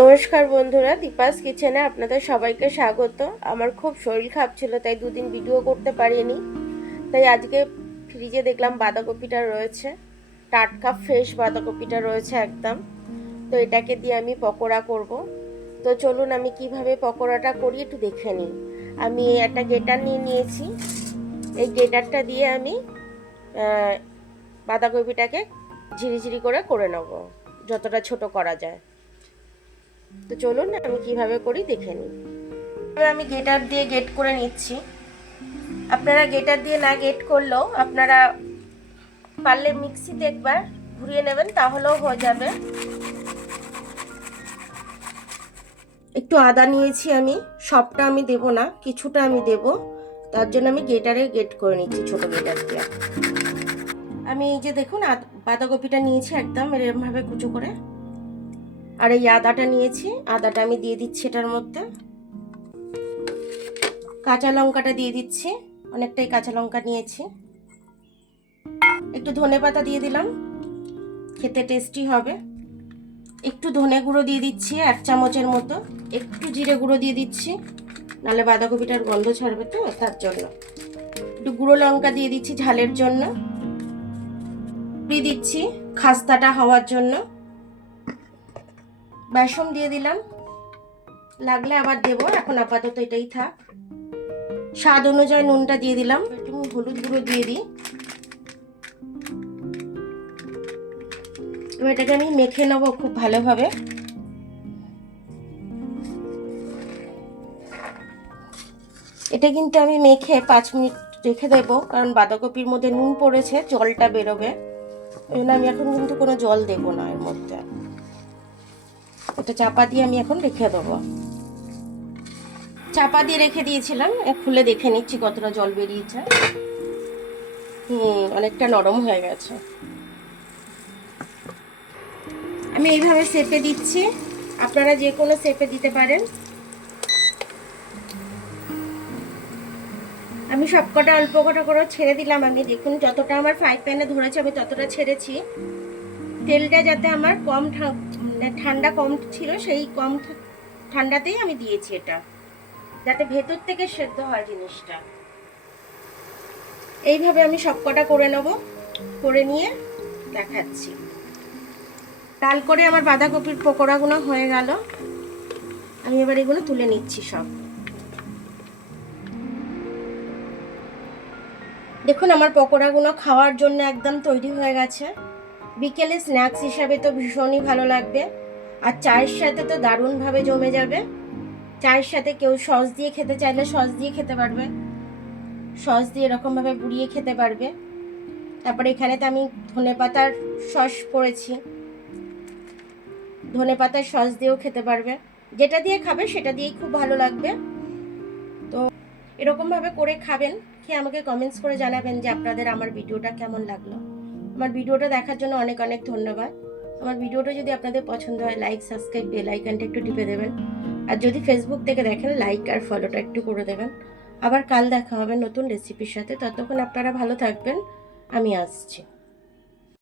নমস্কার বন্ধুরা, দীপাস কিচেনে আপনাদের সবাইকে স্বাগত। আমার খুব শরীর খারাপ ছিল, তাই দুদিন ভিডিও করতে পারিনি। তাই আজকে ফ্রিজে দেখলাম বাঁধাকপিটা রয়েছে, টাটকা ফ্রেশ বাঁধাকপিটা রয়েছে একদম। তো এটাকে দিয়ে আমি পকোড়া করব। তো চলুন আমি কিভাবে পকোড়াটা করি একটু দেখে নিই। আমি একটা গ্রেটার নিয়ে নিয়েছি। এই গ্রেটারটা দিয়ে আমি বাঁধাকপিটাকে ঝিরিঝিরি করে নেব, যতটা ছোট করা যায়। তো চলুন আমি কিভাবে করি দেখে নিই। আমি গ্রেটার দিয়ে গ্রেট করে নিচ্ছি। আপনারা গ্রেটার দিয়ে না গ্রেট করলেও আপনারা পারলে মিক্সিতে একবার ঘুরিয়ে নেবেন, তাহলেও হয়ে যাবে। একটু আদা নিয়েছি আমি, সবটা আমি দেব না, কিছুটা আমি দেব। তার জন্য আমি গ্রেটারে গ্রেট করে নিচ্ছি, ছোট গ্রেটার দিয়ে। আমি এই যে দেখুন বাঁধাকপিটা নিয়েছি একদম এরকমভাবে কুচো করে। আর এই আদাটা নিয়েছি, আদাটা আমি দিয়ে দিচ্ছি এটার মধ্যে। কাঁচা লঙ্কাটা দিয়ে দিচ্ছি, অনেকটাই কাঁচা লঙ্কা নিয়েছি। একটু ধনেপাতা দিয়ে দিলাম, খেতে টেস্টি হবে। একটু ধনে গুঁড়ো দিয়ে দিচ্ছি 1 চামচের মতো। একটু জিরে গুঁড়ো দিয়ে দিচ্ছি, নাহলে বাঁধাকপিটার গন্ধ ছাড়বে, তো তার জন্য। একটু গুঁড়ো লঙ্কা দিয়ে দিচ্ছি ঝালের জন্য। দিয়ে দিচ্ছি খাস্তাটা হওয়ার জন্য। বেসন দিয়ে দিলাম, লাগলে আবার দেবো, এখন আপাতত এটাই থাক। স্বাদ অনুযায়ী নুনটা দিয়ে দিলাম, একটু হলুদ গুঁড়ো দিয়ে দিই। এবার এটাকে আমি মেখে নেবো খুব ভালোভাবে। এটা কিন্তু আমি মেখে 5 মিনিট রেখে দেবো, কারণ বাঁধাকপির মধ্যে নুন পড়েছে, জলটা বেরোবে। এই জন্য আমি এখন কিন্তু কোনো জল দেবো না এর মধ্যে। এটা চাপা দিয়ে আমি এখন রেখে দেবো। চাপা দিয়ে রেখে দিয়েছিলাম, খুলে দেখে নিচ্ছি কতটা জল বেরিয়েছে। অনেকটা নরম হয়ে গেছে। আমি এইভাবে শেপে দিচ্ছি, আপনারা যে কোনো শেপে দিতে পারেন। আমি সবকটা অল্প কটা করে ছেড়ে দিলাম। আমি দেখুন যতটা আমার ফ্রাই প্যানে ধরেছে আমি ততটা ছেড়েছি। তেলটা যাতে আমার কম ঠান্ডা কম ছিল, সেই কম ঠান্ডাতেই আমি দিয়েছি এটা, যাতে ভেতর থেকে সেদ্ধ হয় জিনিসটা। এইভাবে আমি সবকটা করে নেব, করে নিয়ে দেখাচ্ছি। লাল করে আমার বাঁধাকপির পকোড়াগুলো হয়ে গেল। আমি এবার এগুলো তুলে নিচ্ছি সব। দেখুন আমার পকোড়াগুলো খাওয়ার জন্য একদম তৈরি হয়ে গেছে। বিকেলে স্ন্যাক্স হিসাবে তো ভীষণই ভালো লাগবে, আর চায়ের সাথে তো দারুণভাবে জমে যাবে। চায়ের সাথে কেউ সস দিয়ে খেতে চাইলে সস দিয়ে খেতে পারবে, সস দিয়ে এরকমভাবে বুড়িয়ে খেতে পারবে। তারপরে এখানে তো আমি ধনেপাতার সস করেছি, ধনেপাতার সস দিয়েও খেতে পারবে। যেটা দিয়ে খাবে সেটা দিয়েই খুব ভালো লাগবে। তো এরকমভাবে করে খাবেন, খেয়ে আমাকে কমেন্টস করে জানাবেন যে আপনাদের আমার ভিডিওটা কেমন লাগলো। আমার ভিডিওটা দেখার জন্য অনেক অনেক ধন্যবাদ। আমার ভিডিওটা যদি আপনাদের পছন্দ হয়, লাইক, সাবস্ক্রাইব, বেল আইকনটা একটু টিপে দেবেন। আর যদি ফেসবুক থেকে দেখেন, লাইক আর ফলোটা একটু করে দেবেন। আবার কাল দেখা হবে নতুন রেসিপির সাথে। ততক্ষণ আপনারা ভালো থাকবেন, আমি আসছি।